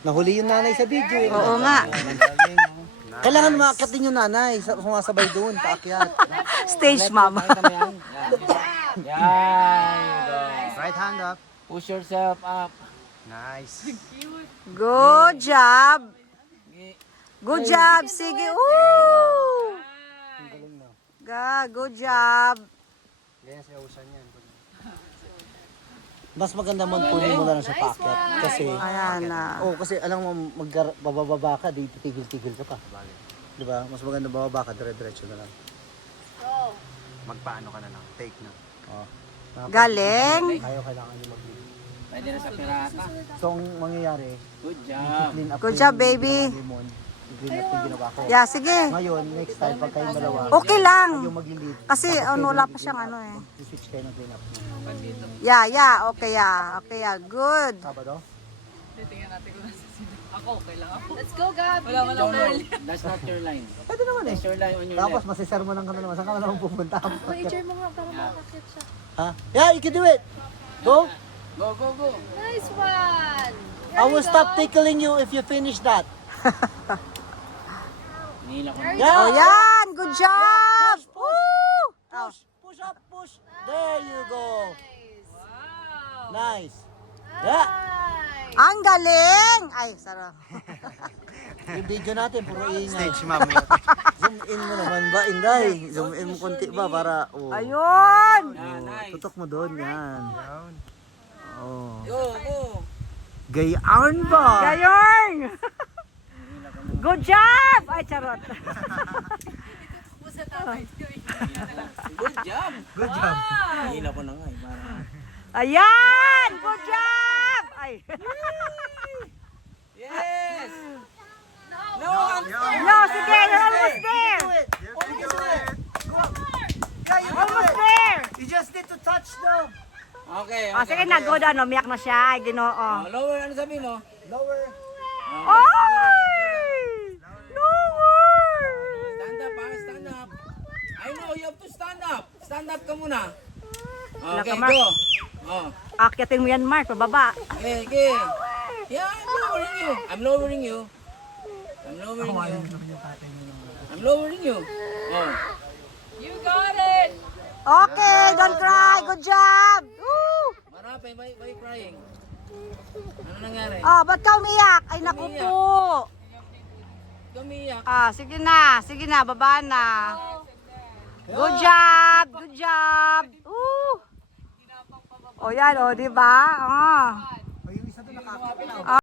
Nahuli yung nanay sa video. Oo nga. Kailangan makakatin yung nanay. Sumasabay doon, paakyat. Stage mama. Yan. Yan. You go. Right hand up. Push yourself up. Nice. Good job. Good job. Sige. Woo! Good job. Ganyan sa usan yan. Mas maganda man punin mo na lang sa paakyat. Kasi, Ayan na. kasi alam mo, bababa ka, di tigil-tigil ka pa. Di ba? Mas maganda bababa ka, dire-diretso na lang. Magpaano ka na lang, take na. Oh. Galing. Ayaw kailangan yung mag-lead. Pwede na sa pirata. So, ang mangyayari, Good job. clean up Good ko job, yung baby. ginawa ni Mon. I-clean up yung ginawa ko. Yeah, sige. Ngayon, next time, pag kayong dalawa, Okay lang. yung mag-lead. Kasi wala pa siyang ano eh. Switch kayo ng clean up. Yeah. Okay, yeah. Okay, yeah. Good. Sabado? Let's go, Gab. No, no. That's not your line. Pwede naman eh. That's your line on your Tapos left. masisermonan ka na naman. Saan ka na naman pupunta? Picture mo nga para makakit siya. Ha? Yeah, you can do it. Go. Go, go, go. Nice one. I will stop tickling you if you finish that. Nila ko. Yeah. Oh, yan. Good job. Woo! Oh. Push up, push. There you go. Wow. Nice. Yeah. Nice. Ang galing. Ay, sarap. Yung video natin, puro ingay. Stage ma'am. Zoom in mo naman ba, Inday? Zoom in mo konti ba para... Oh. Ayun. Ah, nice. Tutok mo doon, yan. Oh. Go, go. Gayaan ba? Gayon. Good job. Ay, charot. Good job. Good job. Nila ko na nga eh. Parang... Ayan. Good job. Ay. Yes! No, I'm No, sige. You're almost there. Almost there. You just need to touch the Okay, Oh, okay. sige na. Good. Ano, umiyak na siya. Ay, ginoo. Oh, lower, ano sabi mo? lower. Ay! Lower! Stand up, ha? Stand up. I know, you have to stand up. Stand up ka muna. Okay, Mark. go. Oh, Akyatin mo yan, Mark. Pababa. okay, okay. Yeah, I'm lowering you. I'm lowering you. I'm lowering you. I'm lowering you. Oh. You got it. Okay, don't cry. Good job. Woo! Marapay, why you crying? Ano nangyari? Oh, ba't ka umiyak? Ay, naku po. Tumiyak. Ah, sige na. Sige na, baba na. Good job. Good job. Woo! O yan, o, di ba? Oh. Yung isa doon nakakita.